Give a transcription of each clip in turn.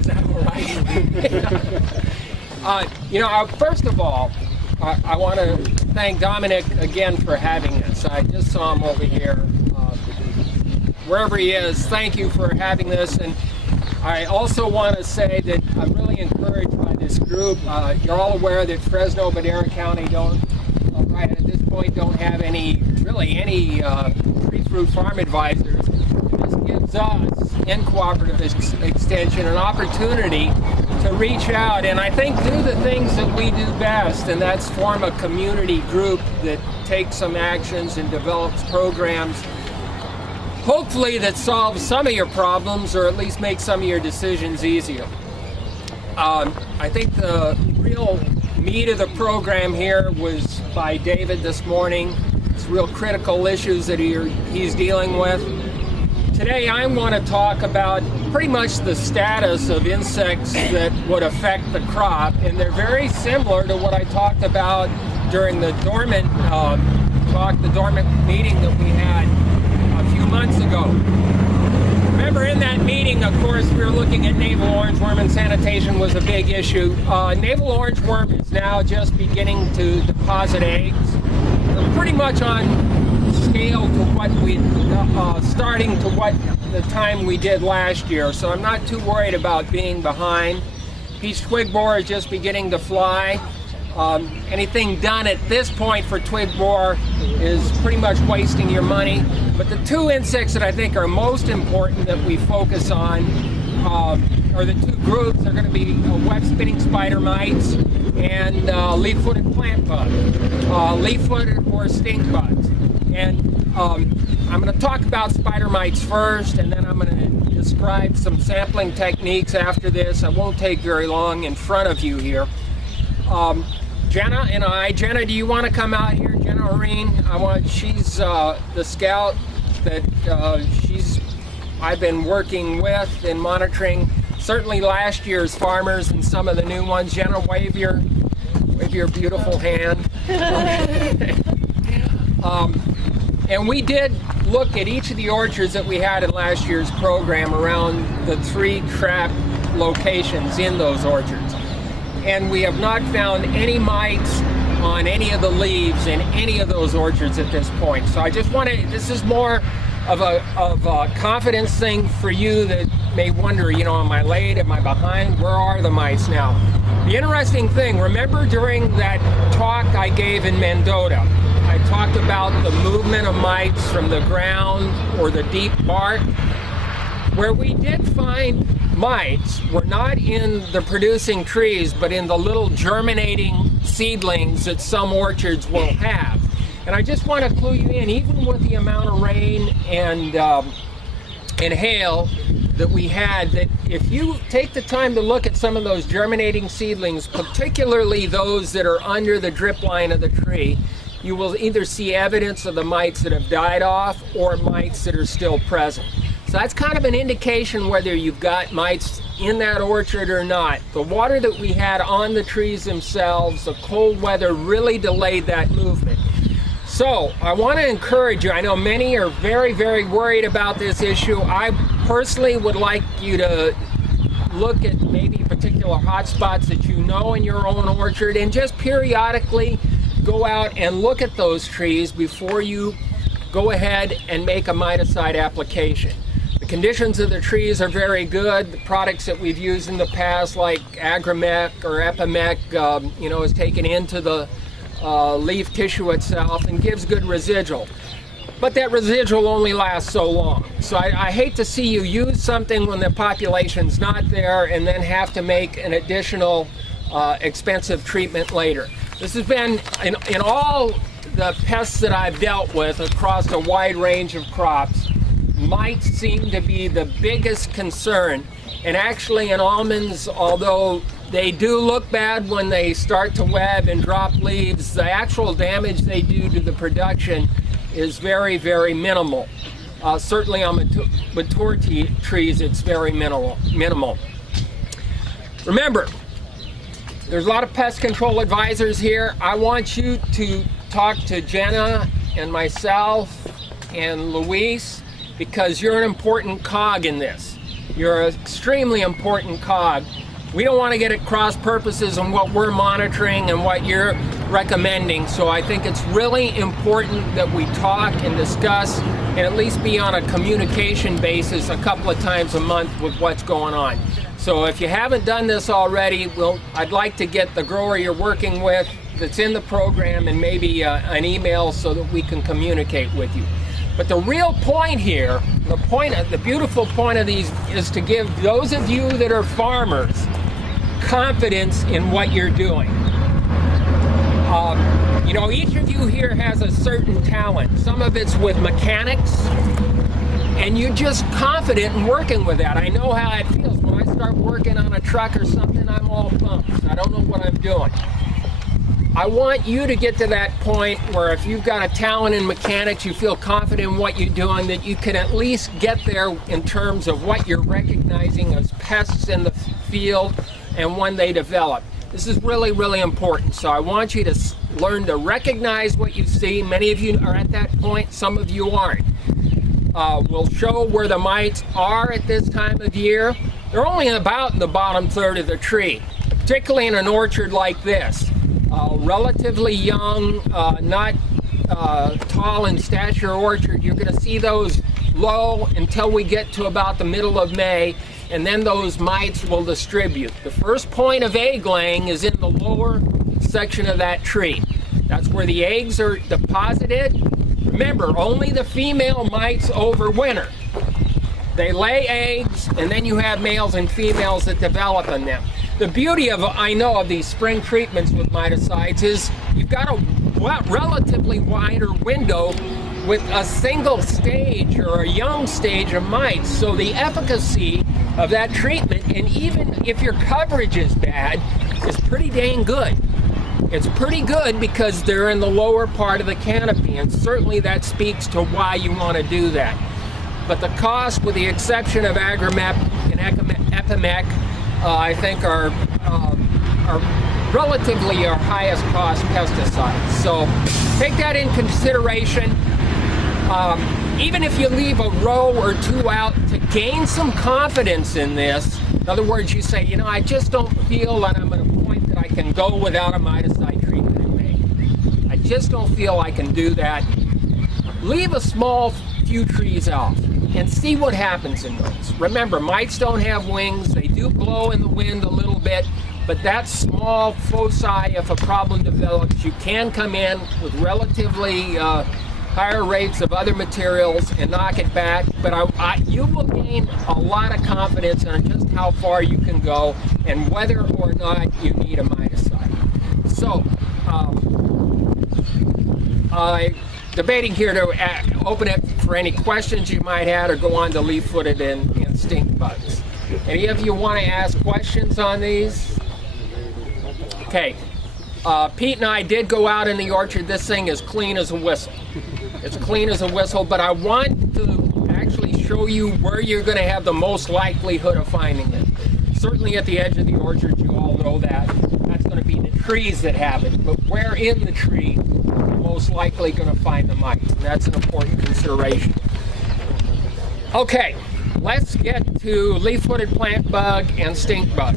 Is that all right? First of all, I want to thank Dominic again for having us. I just saw him over here. Wherever he is, thank you for having this. And I also want to say that I'm really encouraged by this group. You're all aware that Fresno, Madera County right at this point don't have any tree-through farm advisors. This gives us, in Cooperative Extension, an opportunity to reach out and I think do the things that we do best, and that's form a community group that takes some actions and develops programs, hopefully that solves some of your problems or at least makes some of your decisions easier. I think the real meat of the program here was by David this morning. It's real critical issues that he's dealing with. Today I want to talk about pretty much the status of insects that would affect the crop, and they're very similar to what I talked about during the dormant meeting that we had a few months ago. Remember, in that meeting, of course, we were looking at navel orangeworm, and sanitation was a big issue. Navel orangeworm is now just beginning to deposit eggs. They're pretty much on scale to what starting to what the time we did last year, so I'm not too worried about being behind. Peach twig borer is just beginning to fly. Anything done at this point for twig borer is pretty much wasting your money. But the two insects that I think are most important that we focus on, or the two groups, are going to be web-spinning spider mites and leaf-footed plant bug, leaf-footed or stink bugs. And I'm going to talk about spider mites first, and then I'm going to describe some sampling techniques after this. I won't take very long in front of you here. Jenna, do you want to come out here? Jenna Oreen, she's the scout that I've been working with and monitoring certainly last year's farmers and some of the new ones. Jenna, wave your beautiful hand. And we did look at each of the orchards that we had in last year's program around the 3 trap locations in those orchards. And we have not found any mites on any of the leaves in any of those orchards at this point. So I just this is more of a confidence thing for you that may wonder, am I late? Am I behind? Where are the mites now? The interesting thing, remember during that talk I gave in Mendota, I talked about the movement of mites from the ground or the deep bark. Where we did find mites were not in the producing trees, but in the little germinating seedlings that some orchards will have. And I just want to clue you in, even with the amount of rain and hail that we had, that if you take the time to look at some of those germinating seedlings, particularly those that are under the drip line of the tree, you will either see evidence of the mites that have died off or mites that are still present. So that's kind of an indication whether you've got mites in that orchard or not. The water that we had on the trees themselves, the cold weather really delayed that movement. So I want to encourage you, I know many are very, very worried about this issue. I personally would like you to look at maybe particular hot spots that you know in your own orchard and just periodically go out and look at those trees before you go ahead and make a miticide application. The conditions of the trees are very good. The products that we've used in the past, like Agrimec or Epimec, is taken into the leaf tissue itself and gives good residual. But that residual only lasts so long. So I hate to see you use something when the population's not there and then have to make an additional expensive treatment later. This has been, in all the pests that I've dealt with across a wide range of crops, mites seem to be the biggest concern. And actually in almonds, although they do look bad when they start to web and drop leaves, the actual damage they do to the production is very, very minimal. Certainly on mature trees, it's very minimal. Remember, there's a lot of pest control advisors here. I want you to talk to Jenna and myself and Luis because you're an important cog in this. You're an extremely important cog. We don't want to get at cross purposes on what we're monitoring and what you're recommending. So I think it's really important that we talk and discuss and at least be on a communication basis a couple of times a month with what's going on. So if you haven't done this already, I'd like to get the grower you're working with that's in the program and maybe an email so that we can communicate with you. But the real point here, the beautiful point of these is to give those of you that are farmers confidence in what you're doing. You know, each of you here has a certain talent. Some of it's with mechanics, and you're just confident in working with that. I know how it feels when I start working on a truck or something. I'm all pumped. I don't know what I'm doing. I want you to get to that point where if you've got a talent in mechanics, you feel confident in what you're doing, that you can at least get there in terms of what you're recognizing as pests in the field and when they develop. This is really, really important. So I want you to learn to recognize what you see. Many of you are at that point, some of you aren't. We'll show where the mites are at this time of year. They're only about in the bottom third of the tree, particularly in an orchard like this. Relatively young, not tall in stature orchard. You're going to see those low until we get to about the middle of May, and then those mites will distribute. The first point of egg laying is in the lower section of that tree. That's where the eggs are deposited. Remember, only the female mites overwinter. They lay eggs, and then you have males and females that develop in them. The beauty of these spring treatments with miticides is you've got a relatively wider window with a single stage or a young stage of mites. So the efficacy of that treatment, and even if your coverage is bad, is pretty dang good. It's pretty good because they're in the lower part of the canopy, and certainly that speaks to why you want to do that. But the cost, with the exception of Agrimep and Epimec, I think are relatively our highest cost pesticides. So take that in consideration. Even if you leave a row or two out to gain some confidence in this, in other words, you say, I just don't feel that I'm at a point that I can go without a miticide treatment in May. I just don't feel I can do that. Leave a small few trees off and see what happens in those. Remember, mites don't have wings. They do blow in the wind a little bit, but that small foci, if a problem develops, you can come in with relatively higher rates of other materials and knock it back. But you will gain a lot of confidence in just how far you can go and whether or not you need a miticide. So, I'm debating here to open it for any questions you might have or go on to leaf-footed and stink bugs. Any of you want to ask questions on these? Okay. Pete and I did go out in the orchard. This thing is clean as a whistle. It's clean as a whistle, but I want to actually show you where you're going to have the most likelihood of finding it. Certainly at the edge of the orchard, you all know that. That's going to be the trees that have it, but where in the tree you're most likely going to find the mites. And that's an important consideration. Okay, let's get to leaf-footed plant bug and stink bug.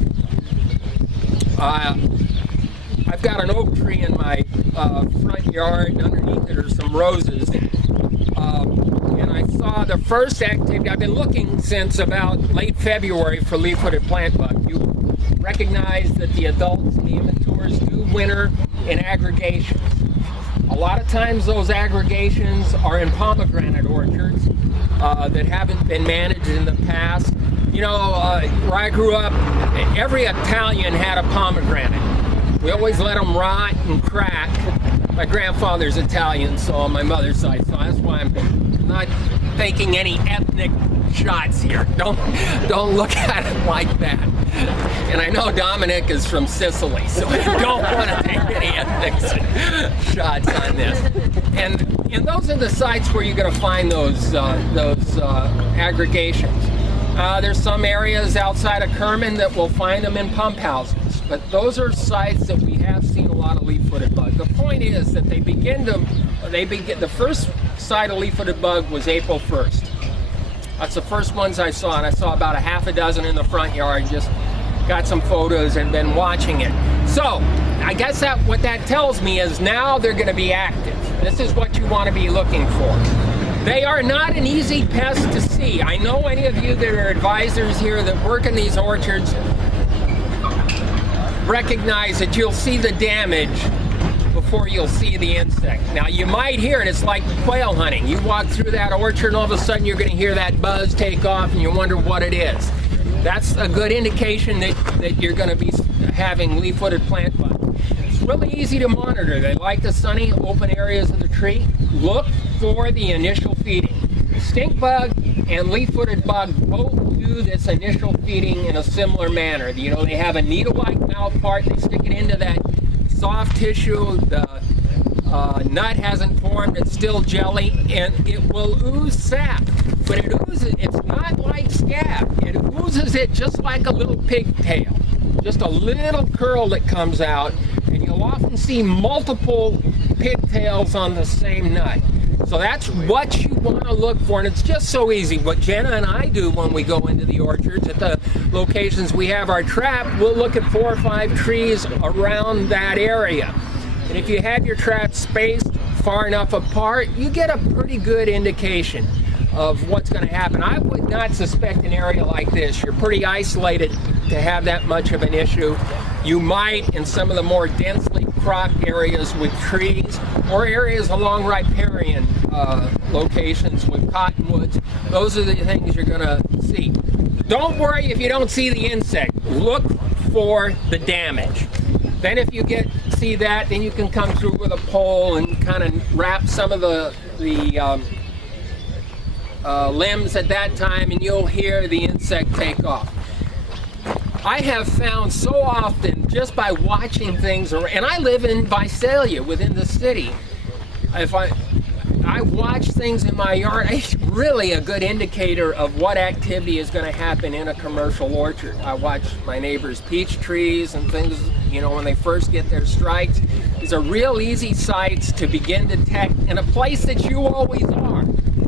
I've got an oak tree in my front yard, and underneath it are some roses. And I saw the first activity. I've been looking since about late February for leaf-footed plant bug. You recognize that the adults and the immatures do winter in aggregations. A lot of times those aggregations are in pomegranate orchards that haven't been managed in the past. Where I grew up, every Italian had a pomegranate. We always let them rot and crack. My grandfather's Italian, so on my mother's side, so that's why I'm not taking any ethnic shots here. Don't look at it like that. And I know Dominic is from Sicily, so I don't want to take any ethnic shots on this. And those are the sites where you're going to find those aggregations. There's some areas outside of Kerman that will find them in pump houses. But those are sites that we have seen a lot of leaf-footed bug. The point is that the first site of leaf-footed bug was April 1st. That's the first ones I saw, and I saw about a half a dozen in the front yard. Just got some photos and been watching it. So I guess what that tells me is now they're going to be active. This is what you want to be looking for. They are not an easy pest to see. I know any of you that are advisors here that work in these orchards recognize that you'll see the damage before you'll see the insect. Now you might hear it, it's like quail hunting. You walk through that orchard and all of a sudden you're going to hear that buzz take off and you wonder what it is. That's a good indication that you're going to be having leaf-footed plant bug. It's really easy to monitor. They like the sunny, open areas of the tree. Look for the initial feeding. Stink bug and leaf-footed bug both do this initial feeding in a similar manner. You know, they have a needle-like mouth part. They stick it into that soft tissue. The nut hasn't formed. It's still jelly, and it will ooze sap. But it oozes. It's not like scab. It oozes it just like a little pigtail. Just a little curl that comes out, and you'll often see multiple pigtails on the same nut. So that's what you want to look for, and it's just so easy. What Jenna and I do when we go into the orchards at the locations we have our trap, we'll look at 4 or 5 trees around that area. And if you have your trap spaced far enough apart, you get a pretty good indication of what's going to happen. I would not suspect an area like this. You're pretty isolated to have that much of an issue. You might in some of the more densely cropped areas with trees, or areas along riparian locations with cottonwoods. Those are the things you're going to see. Don't worry if you don't see the insect. Look for the damage. Then if you see that, then you can come through with a pole and kind of wrap some of the limbs at that time, and you'll hear the insect take off. I have found so often just by watching things, and I live in Visalia within the city. If I watch things in my yard, it's really a good indicator of what activity is going to happen in a commercial orchard. I watch my neighbors' peach trees and things, you know, when they first get their strikes. These are real easy sites to begin to detect in a place that you always are.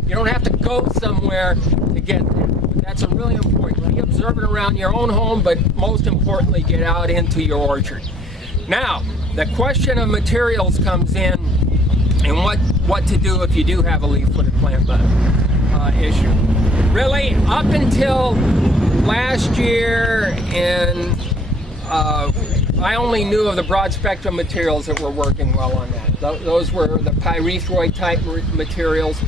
You don't have to go somewhere to get there. That's a really important. Be observant around your own home, but most importantly, get out into your orchard. Now, the question of materials comes in, and what to do if you do have a leaf-footed plant bug issue. Really, up until last year, and I only knew of the broad spectrum materials that were working well on that. Those were the pyrethroid type materials.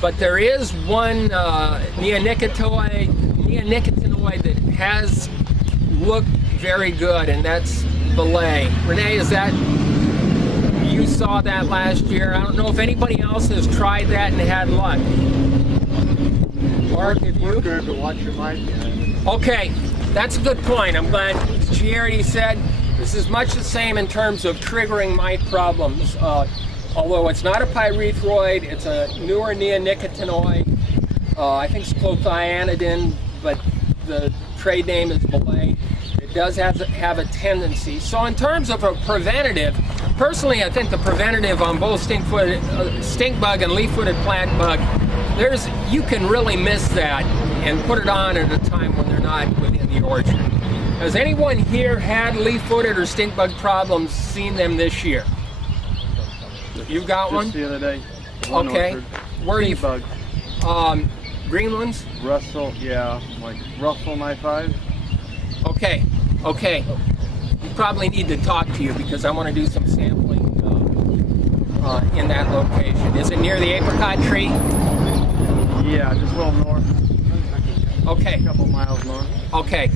But there is one neonicotinoid that has looked very good, and that's Belay. Renee, is that, you saw that last year? I don't know if anybody else has tried that and had luck. Mark, have you? Good to watch your mic. Okay, that's a good point. I'm glad she already said this is much the same in terms of triggering mite problems. Although it's not a pyrethroid, it's a newer neonicotinoid. I think it's clothianidin, but the trade name is Belay. It does have a tendency. So in terms of a preventative, personally I think the preventative on both stink bug and leaf-footed plant bug, you can really miss that and put it on at a time when they're not within the orchard. Has anyone here had leaf-footed or stink bug problems, seen them this year? You got Just one? the other day. Okay. Orchard. Where are you? Bug. Green ones? Russell, yeah, like Russell 95. Okay. We probably need to talk to you because I want to do some sampling in that location. Is it near the apricot tree? Yeah, just a little north. Okay. A couple miles north. Okay.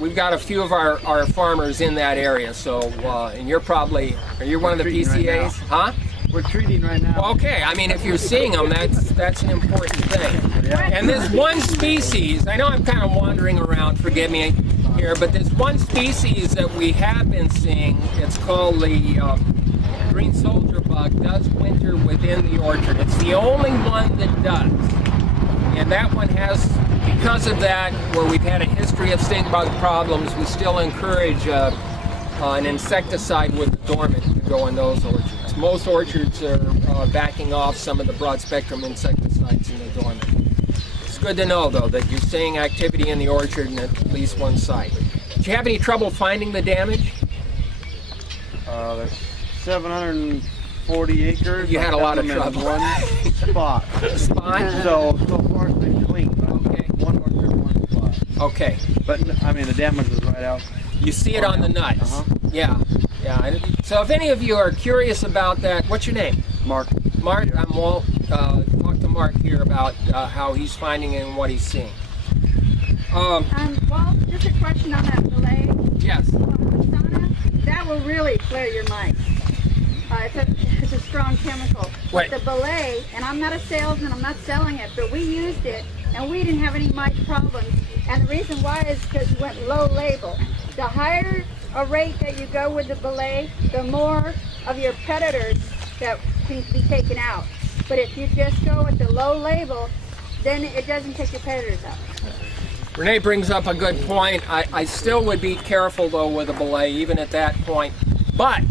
We've got a few of our farmers in that area, so and you're one of the PCAs, huh? We're treating right now. Well, okay, I mean if you're seeing them, that's an important thing. Yeah. And this one species, I know I'm kind of wandering around, forgive me here, but this one species that we have been seeing, it's called the green soldier bug, does winter within the orchard. It's the only one that does. And that one has, because of that, where we've had a history of stink bug problems, we still encourage an insecticide with the dormant to go in those orchards. Most orchards are backing off some of the broad spectrum insecticides in the dormant. good to know, though, that you're seeing activity in the orchard in at least one site. Did you have any trouble finding the damage? There's 740 acres. You had a lot of trouble. One spot. Spot? So far it's been clean. Okay. One orchard, one spot. Okay. But I mean, the damage is right out. You see it on the nuts. Uh-huh. Yeah. Yeah. So if any of you are curious about that, what's your name? Mark. Mark, I'm Walt. Talk to Mark here about how he's finding it and what he's seeing. Well, just a question on that delay. Yes. Sauna, that will really clear your mites. It's a strong chemical. Right. But the belay, and I'm not a salesman, I'm not selling it, but we used it and we didn't have any mite problems. And the reason why is because we went low label. The higher a rate that you go with the belay, the more of your predators that can be taken out. But if you just go with the low label, then it doesn't take your predators out. Renee brings up a good point. I still would be careful, though, with a belay, even at that point. But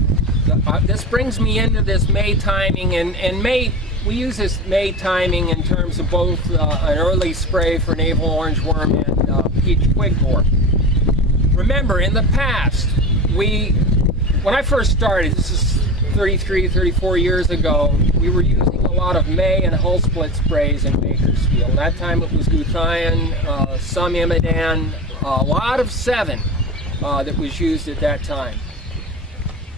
this brings me into this May timing, and May, we use this May timing in terms of both an early spray for navel orange worm and peach twig borer. Remember, in the past, when I first started, this is 33, 34 years ago, we were using a lot of May and hull split sprays in Bakersfield. That time it was glutathione, some imidan, a lot of 7 that was used at that time.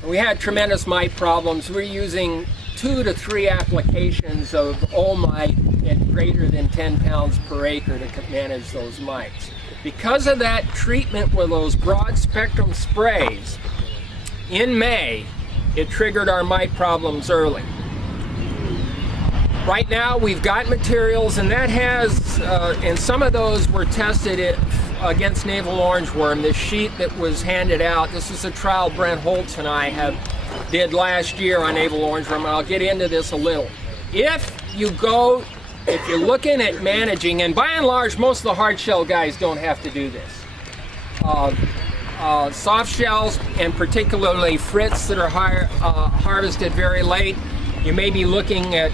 We had tremendous mite problems. We were using 2 to 3 applications of Omite at greater than 10 pounds per acre to manage those mites. Because of that treatment with those broad spectrum sprays, in May, it triggered our mite problems early. Right now we've got materials, and that has, and some of those were tested against navel orange worm. This sheet that was handed out, this is a trial Brent Holtz and I did last year on navel orange worm, and I'll get into this a little. If you're looking at managing, and by and large most of the hard shell guys don't have to do this. Soft shells, and particularly frits that are harvested very late, you may be looking at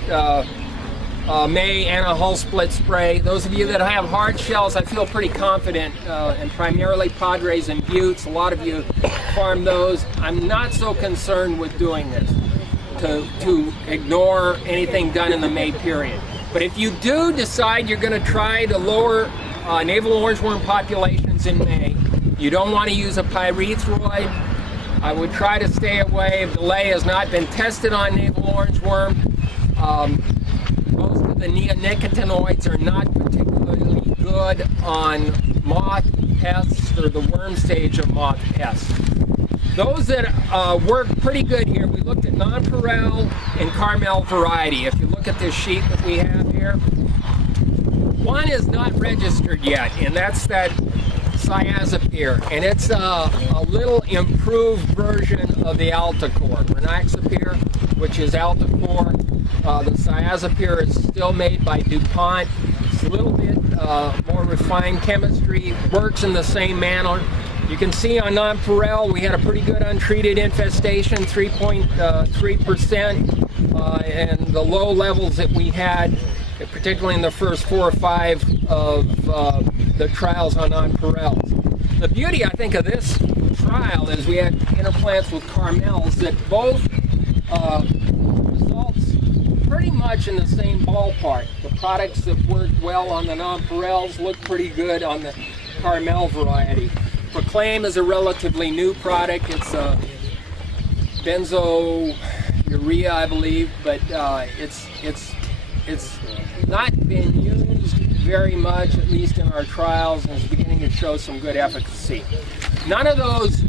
May and a hull split spray. Those of you that have hard shells, I feel pretty confident, and primarily Padres and Buttes, a lot of you farm those. I'm not so concerned with doing this to ignore anything done in the May period. But if you do decide you're going to try to lower navel orange worm populations in May, you don't want to use a pyrethroid. I would try to stay away. If delay has not been tested on navel orange worm, most of the neonicotinoids are not particularly good on moth pests or the worm stage of moth pests. Those that work pretty good here, we looked at nonpareil and Carmel variety. If you look at this sheet that we have here, one is not registered yet, and that's that Cyazapyr, and it's a little improved version of the Altacore. Rynaxypyr, which is Altacore. The Cyazapyr is still made by DuPont. It's a little bit more refined chemistry, works in the same manner. You can see on nonpareil we had a pretty good untreated infestation, 3.3%, and the low levels that we had, particularly in the first 4 or 5 of the trials on nonpareils. The beauty, I think, of this trial is we had interplants with Carmels that both results pretty much in the same ballpark. The products that worked well on the nonpareils look pretty good on the Carmel variety. Proclaim is a relatively new product. It's a benzo-urea, I believe, but it's not been used very much, at least in our trials, and is beginning to show some good efficacy. None of those,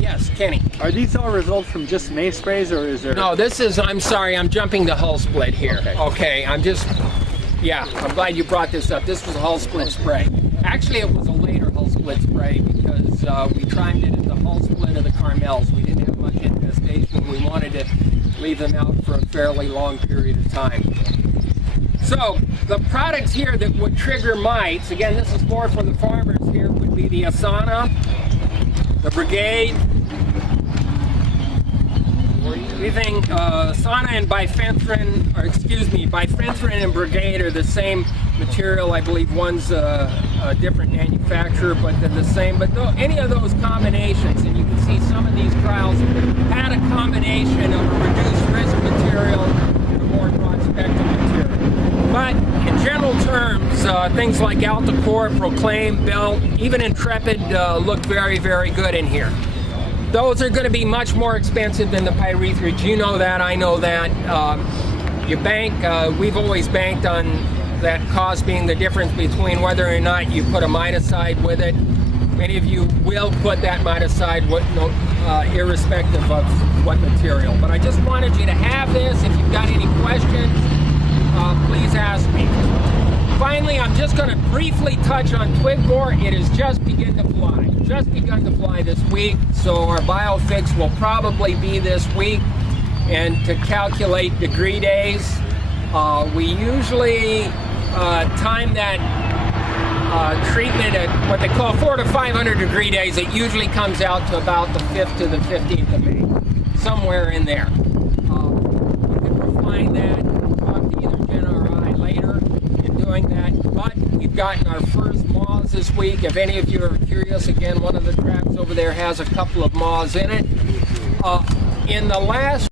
yes, Kenny. Are these all results from just May sprays, or is there? No, this is, I'm sorry, I'm jumping to hull split here. Okay, I'm glad you brought this up. This was a hull split spray. Actually, it was a later hull split spray because we tried it at the hull split of the Carmels. We didn't have much infestation. We wanted to leave them out for a fairly long period of time. So the products here that would trigger mites, again, this is more for the farmers here, would be the Asana, the Brigade, Everything, Sauna and bifenthrin, or excuse me, bifenthrin and Brigade are the same material. I believe one's a different manufacturer, but they're the same. But any of those combinations, and you can see some of these trials had a combination of a reduced risk material and a more broad spectrum material. But in general terms, things like Alticore, Proclaim, Belt, even Intrepid look very, very good in here. Those are going to be much more expensive than the pyrethroids. You know that, I know that. You bank, we've always banked on that cost being the difference between whether or not you put a miticide with it. Many of you will put that miticide irrespective of what material. But I just wanted you to have this. If you've got any questions, please ask me. Finally, I'm just going to briefly touch on twig bore. It has just begun to fly. Just begun to fly this week, so our biofix will probably be this week. And to calculate degree days, we usually time that treatment at what they call 400 to 500 degree days. It usually comes out to about the 5th to the 15th of May, somewhere in there. You can refine that and talk to either Jenna or I later in doing that. But we've gotten our first moths this week. If any of you are curious, again, one of the traps over there has a couple of moths in it. In the last